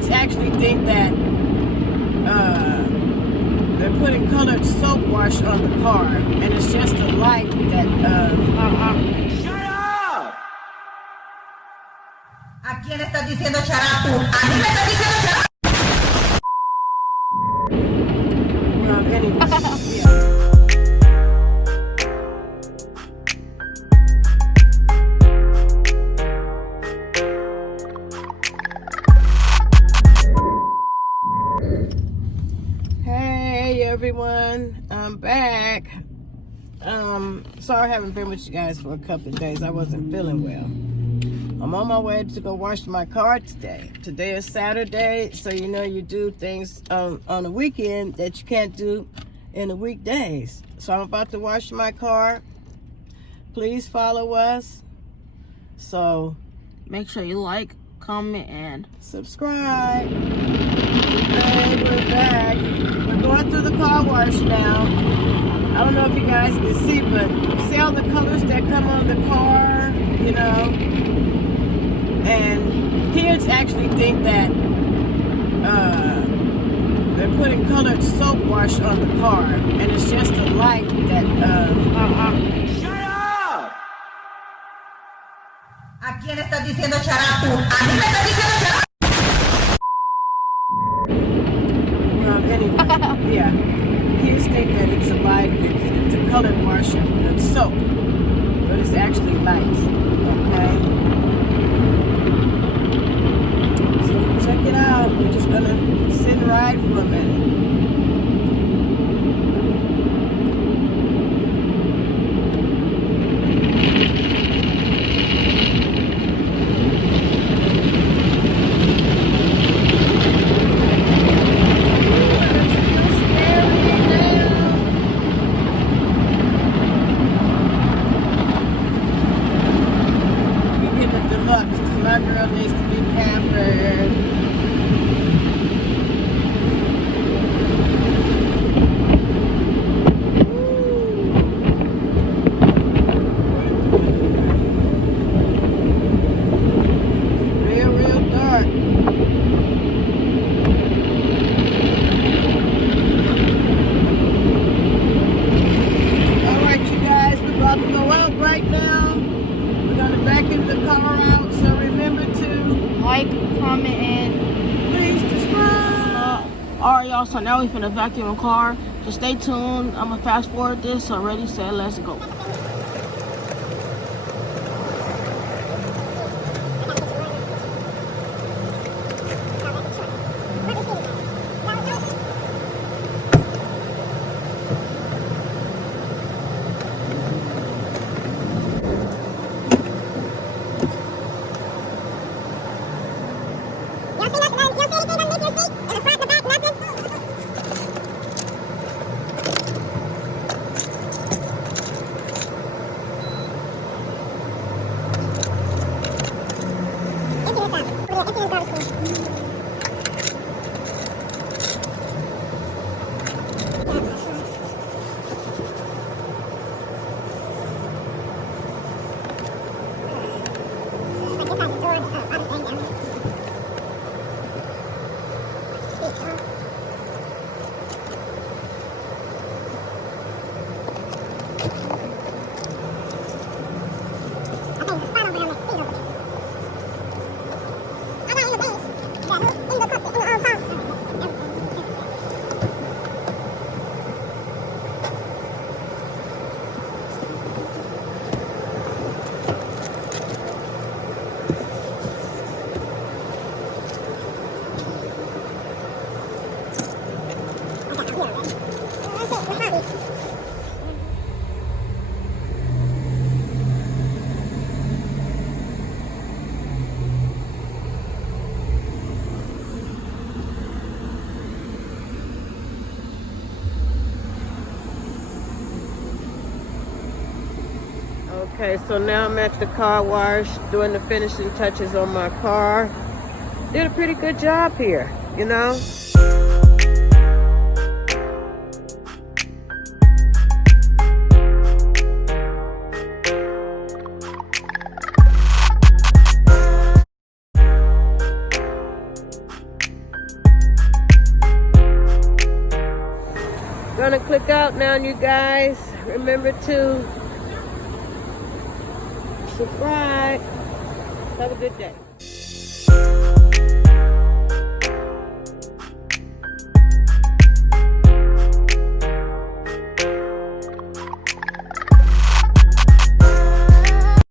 kids actually think that they're putting colored soap wash on the car, and it's just a light that Shut up! ¿A quién estás diciendo shut up tú? ¿A mí me estás diciendo shut up? well, anyway, yeah. Hey everyone, I'm back. Sorry I haven't been with you guys for a couple of days. I wasn't feeling well. I'm on my way to go wash my car today. Today is Saturday, so you know you do things on the weekend that you can't do in the weekdays. So I'm about to wash my car. Please follow us. So make sure you like, comment, and subscribe. Hey, we're back. We're going through the car wash now. I don't know if you guys can see, but see all the colors that come on the car, you know? And kids actually think that they're putting colored soap wash on the car, and it's just a light that Shut up! ¿A quién estás diciendo shut up tú? ¿A mí me estás diciendo shut up? well, anyway, yeah. Kids think that it's a light, it's a colored wash of soap, but it's actually lights, okay? So check it out. We're just gonna sit and ride for a minute. My girl needs to be pampered. Real, real dark. Alright, you guys, we're about to go out right now. We're going to vacuum the car out, so remember to like, comment, and please subscribe. Alright, y'all, so now we finna vacuum the car. Just stay tuned. I'm gonna fast forward this. So ready, set, let's go. Okay, so now I'm at the car wash doing the finishing touches on my car. Did a pretty good job here, you know? gonna click out now, you guys. Remember to subscribe. Have a good day.